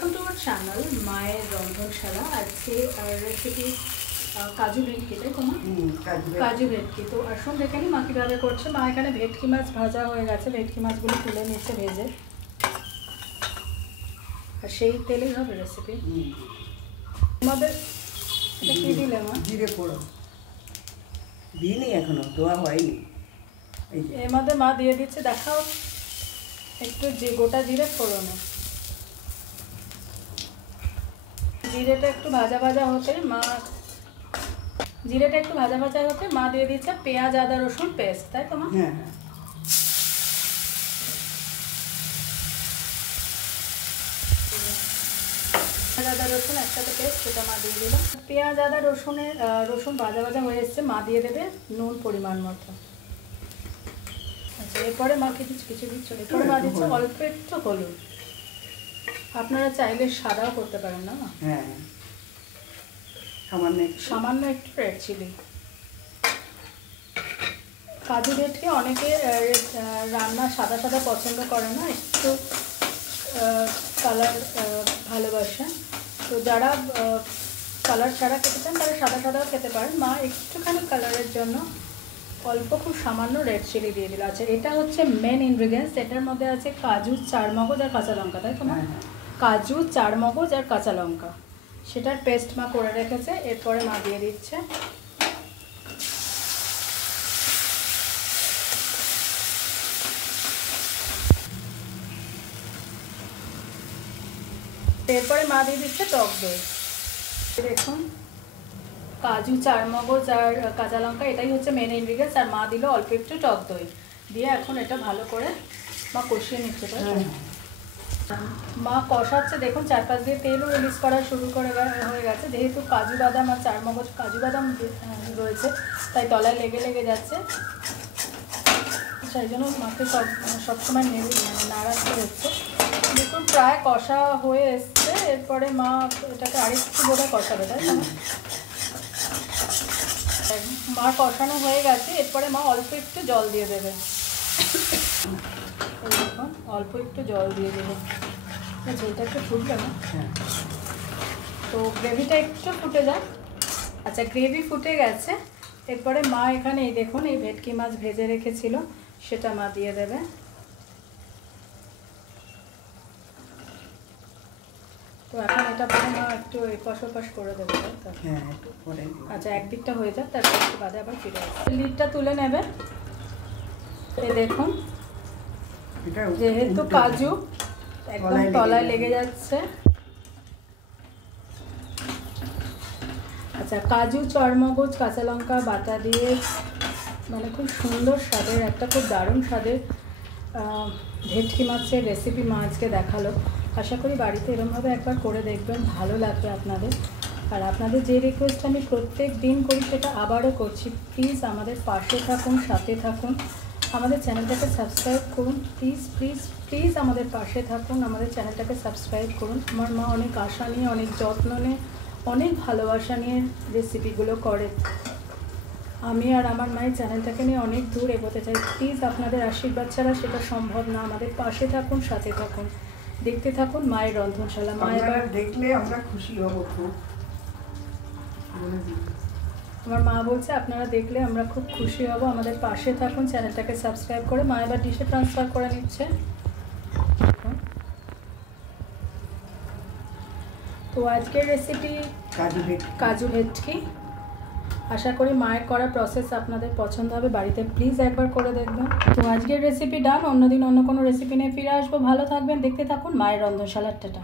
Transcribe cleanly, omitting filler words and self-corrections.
Welcome to our channel माয়ের রন্ধনশালা। আজকে রেসিপি কাজু ভেটকি, তাই তো মা? কাজু ভেটকি। তো আসুন দেখে নিই মা কীভাবে করছে। মা এখানে ভেটকি মাছ ভাজা হয়ে গেছে, ভেটকি মাছগুলো তুলে নিচ্ছে ভেজে, আর সেই তেলেই হবে রেসিপি। আমাদের এটা কী দিলে মা? জিরে ফোড়ন দিইনি, এখনো দেওয়া হয়নি। এর মধ্যে মা দিয়ে দিচ্ছে, দেখাও একটু যে গোটা জিরে ফোড়নে। জিরেটা একটু ভাজা ভাজা হতে মা দিয়ে দিচ্ছে পেঁয়াজ আদা রসুন পেস্ট, তাই তো মা? হ্যাঁ, পেঁয়াজ আদা রসুন একসাথে পেস্ট, সেটা মা দিয়ে দিল। পেঁয়াজ আদা রসুন ভাজা ভাজা হয়ে এসছে, মা দিয়ে দেবে নুন পরিমাণ মতো। আচ্ছা, এরপরে মা কিছু দিচ্ছে, এরপরে মা দিচ্ছে অল্প একটু হলুদ। আপনারা চাইলে সাদাও করতে পারেন না? হ্যাঁ, সামান্য একটু রেড চিলি। কাজু ভেটকি অনেকে রান্না সাদা সাদা পছন্দ করে না, একটু কালার ভালোবাসে। তো যারা কালার ছাড়া খেতে চান তারা সাদা সাদাও খেতে পারেন। মা একটুখানি কালারের জন্য অল্প খুব সামান্য রেড চিলি দিয়ে দিল। আচ্ছা, এটা হচ্ছে মেন ইনগ্রিডিয়েন্টস। এটার মধ্যে আছে কাজু, চারমগজ আর কাঁচা লঙ্কা, তাই তো মা? কাজু, চারমগজ আর কাঁচা লঙ্কা, সেটার পেস্ট মা করে রেখেছে। এরপরে মা দিয়ে দিচ্ছে টক দই। দেখুন, কাজু, চারমগজ আর কাঁচা লঙ্কা এটাই হচ্ছে মেন ইনগ্রিডিয়েন্টস। আর মা দিল অল্প একটু টক দই দিয়ে এখন এটা ভালো করে মা কষিয়ে নিচ্ছে। মা কষাচ্ছে, দেখুন চারপাশ দিয়ে তেলও রিলিজ করা শুরু হয়ে গেছে। যেহেতু কাজু বাদাম আর চারমগজ কাজু বাদাম রয়েছে, তাই তলায় লেগে যাচ্ছে, সেই জন্য মাকে সবসময় নাড়াতে হচ্ছে। দেখুন প্রায় কষা হয়ে এসছে। এরপরে মা এটাকে আরেকটু বোধহয় কষাবে, তাই না? মা কষানো হয়ে গেছে, এরপরে মা অল্প একটু জল দিয়ে দেবে। দেখুন অল্প একটু জল দিয়ে দেবে, ঝোলটা একটু ফুটবে না? তো গ্রেভিটা একটু ফুটে যায়। আচ্ছা, গ্রেভি ফুটে গেছে। এরপরে মা এখানে এই দেখুন এই ভেটকি মাছ ভেজে রেখেছিল, সেটা মা দিয়ে দেবে। তো এখন এটা পরে মা একটু এপাশ ওপাশ করে দেবে। আচ্ছা, একদিকটা হয়ে যাক, তারপর একটু বাদে আবার ফিরে আসবে। লিডটা তুলে নেবে। এই দেখুন, যেহেতু কাজু একদম তলায় লেগে যাচ্ছে। আচ্ছা, কাজু, চারমগজ, কাঁচা লঙ্কা বাটা দিয়ে মানে খুব সুন্দর স্বাদের একটা, খুব দারুণ স্বাদের ভেটকি মাছের রেসিপি মা আজকে দেখালো। আশা করি বাড়িতে এরকমভাবে একবার করে দেখবেন, ভালো লাগবে আপনাদের। আর আপনাদের যে রিকোয়েস্ট আমি প্রত্যেক দিন করি সেটা আবারও করছি, প্লিজ আমাদের পাশে থাকুন, সাথে থাকুন, আমাদের চ্যানেলটাকে সাবস্ক্রাইব করুন। প্লিজ প্লিজ প্লিজ আমাদের পাশে থাকুন, আমাদের চ্যানেলটাকে সাবস্ক্রাইব করুন। আমার মা অনেক আশা নিয়ে, অনেক যত্ন নিয়ে, অনেক ভালোবাসা নিয়ে রেসিপিগুলো করে। আমি আর আমার মায়ের চ্যানেলটাকে নিয়ে অনেক দূর এগোতে চাই। প্লিজ আপনাদের আশীর্বাদ ছাড়া সেটা সম্ভব না। আমাদের পাশে থাকুন, সাথে থাকুন, দেখতে থাকুন মায়ের রন্ধনশালা। মা এবার দেখলে আমরা খুশি হব খুব। আমার মা বলছে আপনারা দেখলে আমরা খুব খুশি হব, আমাদের পাশে থাকুন, চ্যানেলটাকে সাবস্ক্রাইব করে। মা এবার ডিশে ট্রান্সফার করে নিচ্ছে। তো আজকের রেসিপি কাজু ভেটকি। আশা করি মায়ের করা প্রসেস আপনাদের পছন্দ হবে, বাড়িতে প্লিজ একবার করে দেখবেন। তো আজকের রেসিপি ডান, অন্যদিন অন্য কোনো রেসিপি নিয়ে ফিরে আসবো। ভালো থাকবেন, দেখতে থাকুন মায়ের রন্ধনশালার। টাটা।